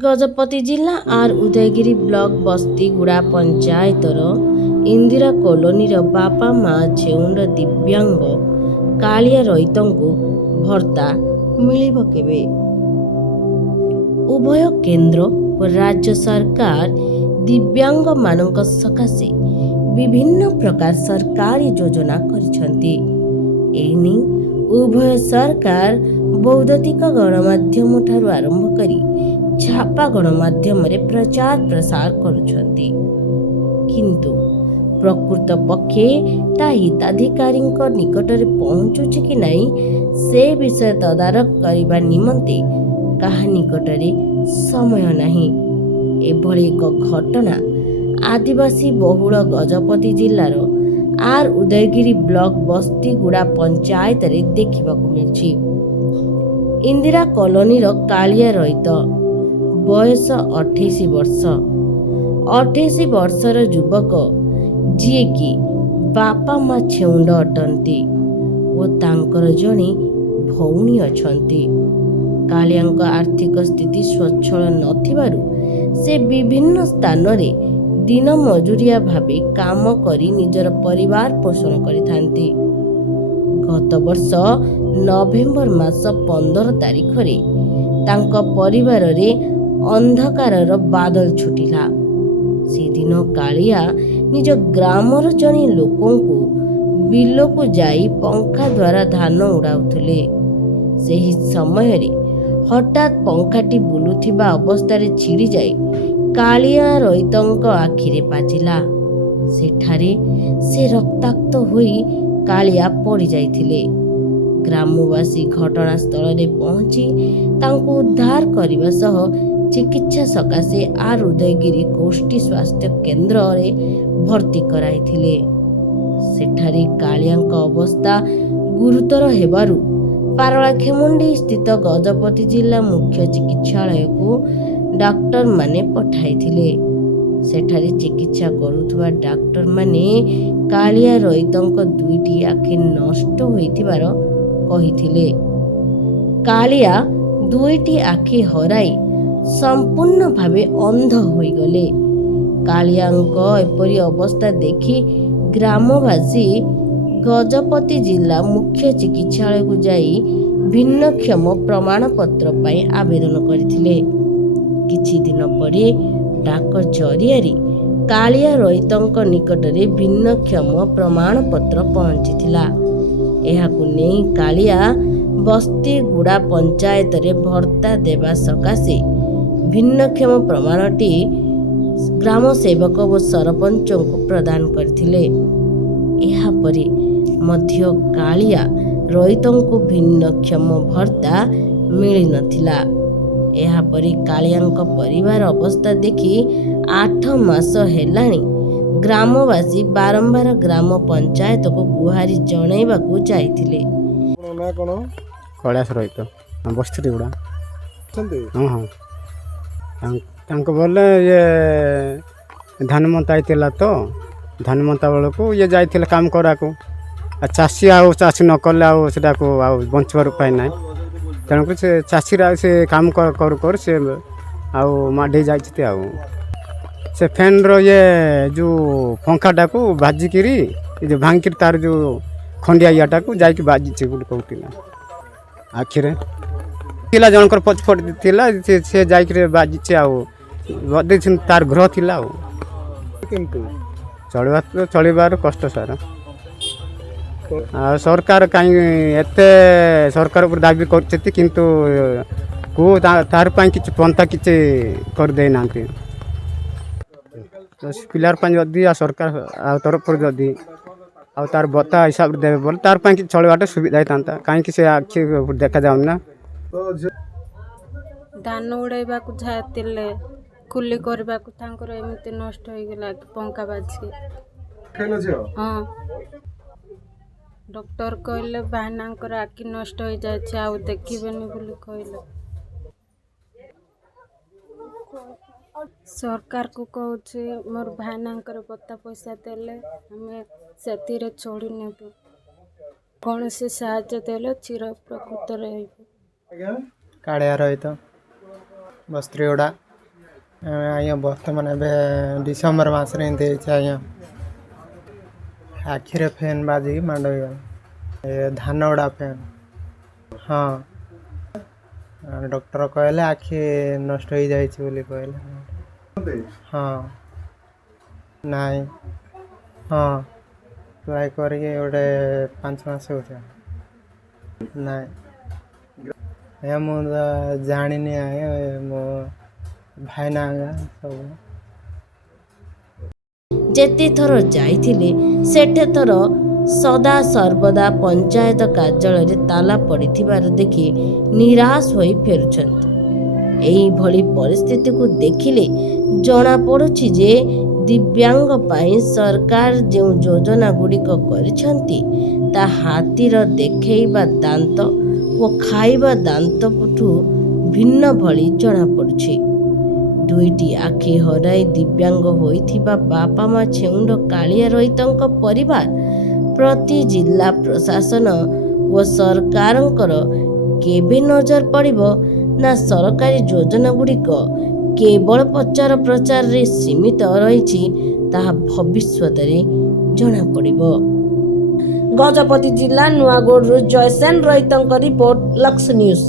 गजपति जिला आर उदयगिरी ब्लॉक बस्तीगुड़ा पंचायतर इंदिरा कॉलोनी बापा माँ झेउंड दिव्यांग कालिया रईतंकु भर्ता मिलिब केबे। उभय केंद्र और राज्य सरकार दिव्यांग मानक सकाशे विभिन्न प्रकार सरकारी योजना करिसंती। एनी उभय सरकार वैद्युतिक गणमाध्यम ठारू आरंभ करी छापा गणमाध्यम रे प्रचार प्रसार करुछंती, किंतु प्रकृत पक्षे ता हिताधिकारी निकट रे पहुँचुछि कि नहीं से विषय तदारक करबा निमंते काहा निकट रे समय नहीं। एभली एक घटना आदिवासी बहुल गजपति जिलार आर उदयगिरी ब्लॉक बस्तीगुड़ा पंचायत रे देखिबाकु मिलछि। इंदिरा कॉलोनी कालिया रईत बयस 28 वर्ष। 28 वर्षर युवक जी कि बापा माँ झेउंड अटंती और तांकर जणे भौणी अछंती। कालियांक आर्थिक स्थिति स्वच्छल नथिबारु से विभिन्न स्थान रे दिन मजुरिया भावे काम करी निजर परिवार पोषण करिथांती। गत वर्ष नवेम्बर मास 15 तारिख रे तांक परिवार रे अंधकारर बादल छुटिला। से दिन कालिया निज ग्रामर जने लोकंकु बिलकु जाई पंखा द्वारा धान उड़ाउथले। सेही समय रे हठात पंखाटी बुलुथिबा अवस्था छिड़ी जाई कालिया रईतंक आखिरे बाजिला। सेठारे से रक्ताक्त होई कालिया पड़ी जाइथिले। ग्रामवासी घटनास्थल रे पहुंची तांको उद्धार करबा सह चिकित्सा सकाशे आर उदयगिरी गोष्ठी स्वास्थ्य केंद्र रे भर्ती कराइथिले। सेठारे कालियांक अवस्था गुरुतर हेबारु पारଳାଖେମୁଣ୍ଡି स्थित गजपति जिला मुख्य चिकित्सालय को डाक्टर माने पठाइथिले। सेठारे चिकित्सा करुथुवा डाक्टर माने कालिया रईतंक दुईटी आखि नष्ट होइथिबार कहिथिले। कालिया दुईटी आखि हराई संपूर्ण भावे अंध होइगले। कालियांक एपरी अवस्था देखि ग्रामवासी गजपति जिला मुख्य चिकित्सालय को जाई भिन्नक्षम प्रमाण पत्र पाई आवेदन करथिले। किछि दिन परे डाक जरियारी कालिया रईतंक निकट रे भिन्नक्षम प्रमाण पत्र पहुंचीथिला। एहाकु नेई कालिया बस्तीगुड़ा पंचायत रे भर्ता देवा सकाशे भिन्नक्षम प्रमाणटी ग्राम सेवक व सरपंच को प्रदान करथिले। एहा परे मध्य कालिया रईतंकु भिन्नक्षम भर्ता मिली नथिला। एहा परे कालियांक परिवार अवस्था देखि 8 मास हेलाणी ग्रामवासी बारंबार ग्राम पंचायत को गुहारी जणाइबाकू जाइथिले। ना कोन कैलाश रईत बस्ती गुड़ा छंदे हाँ तांको बोले ये धान मंता आइतिला तो धान मंता बेल को ये जाइथिले काम कराकू चाषी आउ चाषी न कले आउ सेटा को आउ बंचबार उपाय ना। तेणुक से चाषी से काम कर कर से आउ माढ़ी जाइछते आउ से फैन रो ये जो पंखाटा को भाजिकिरी ये भांगिकिरी तार जो खंडिया याटा को जाइक बाजिछे बोली कहतिला। आखिरे तिला जनकर पचफट थिला से जाइक रे बाजिछे आउ बदे तार ग्रह थिला आउ किंतु चलिबार कष्ट सारा। सरकार कहीं एते सरकार ऊपर दाबी करछथि किंतु को तार पाई किछि पंथा किछि कर दे नांती। पिलार पाई जदी आ सरकार आ तरफ पर जदी आ तार बता हिसाब देबे बोल तार पाई कि चलबाटे सुविधा तांता काहे कि से आखि देखा जाउ ना। धान उड़ाइबा को जातिले कुली करबा को तांकर एमिते नष्ट होई गेला पंखा बाजी खेल छ। हां डॉक्टर कहले भाईनांकर आखि नष्ट हो जाए आउ देखिबेनी बोली कहले। सरकार को कहूँ मोर भाईनांकर बता पैसा देले हमें से चढ़ी नेबू कौन से साहाଯ୍य देले चिर प्रकृत रहिबे। आज्ञा कालिया रईत बस्तीगुड़ा ଆଜ୍ଞା ବର୍ତ୍ତମାନ ଏବେ ଡିସେମ୍ବର ମାସରେ ଏମିତି ହେଇଛି ଆଜ୍ଞା। ଆଖିରେ ଫ୍ୟାନ୍ ବାଜିକି ମାଡ଼ ହେଇଗଲା। ଏ ଧାନ ଗୁଡ଼ା ଫ୍ୟାନ୍। ହଁ ଡକ୍ଟର କହିଲେ ଆଖି ନଷ୍ଟ ହେଇଯାଇଛି ବୋଲି କହିଲେ। ହଁ ନାଇଁ ହଁ ଆପ୍ଲାଏ କରିକି ଗୋଟେ 5 ମାସ ହେଉଛି। ନାଇଁ ଆଜ୍ଞା ମୁଁ ତ ଜାଣିନି ଆଜ୍ଞା ମୋ ଭାଇନା ଆଜ୍ଞା ସବୁ। ଯେତେ ଥର ଯାଇଥିଲେ ସେତେ ଥର ସଦା ସର୍ବଦା ପଞ୍ଚାୟତ କାର୍ଯ୍ୟାଳୟରେ ତାଲା ପଡ଼ିଥିବାର ଦେଖି ନିରାଶ ହୋଇ ଫେରୁଛନ୍ତି। ଏହିଭଳି ପରିସ୍ଥିତିକୁ ଦେଖିଲେ ଜଣାପଡ଼ୁଛି ଯେ ଦିବ୍ୟାଙ୍ଗ ପାଇଁ ସରକାର ଯେଉଁ ଯୋଜନା ଗୁଡ଼ିକ କରିଛନ୍ତି ତାହା ହାତୀର ଦେଖେଇବା ଦାନ୍ତ ଓ ଖାଇବା ଦାନ୍ତଠୁ ଭିନ୍ନ ଭଳି ଜଣାପଡ଼ୁଛି। ଦୁଇଟି ଆଖି ହରାଇ ଦିବ୍ୟାଙ୍ଗ ହୋଇଥିବା ବାପା ମା ଛେଉଣ୍ଡ କାଳିଆ ରଇତଙ୍କ ପରିବାର ପ୍ରତି ଜିଲ୍ଲା ପ୍ରଶାସନ ଓ ସରକାରଙ୍କର କେବେ ନଜର ପଡ଼ିବ ନା ସରକାରୀ ଯୋଜନା ଗୁଡ଼ିକ କେବଳ ପ୍ରଚାର ପ୍ରଚାରରେ ସୀମିତ ରହିଛି ତାହା ଭବିଷ୍ୟତରେ ଜଣାପଡ଼ିବ। ଗଜପତି ଜିଲ୍ଲା ନୂଆଗଡ଼ରୁ ଜୟସେନ ରଇତଙ୍କ ରିପୋର୍ଟ, ଲକ୍ସ ନ୍ୟୁଜ୍।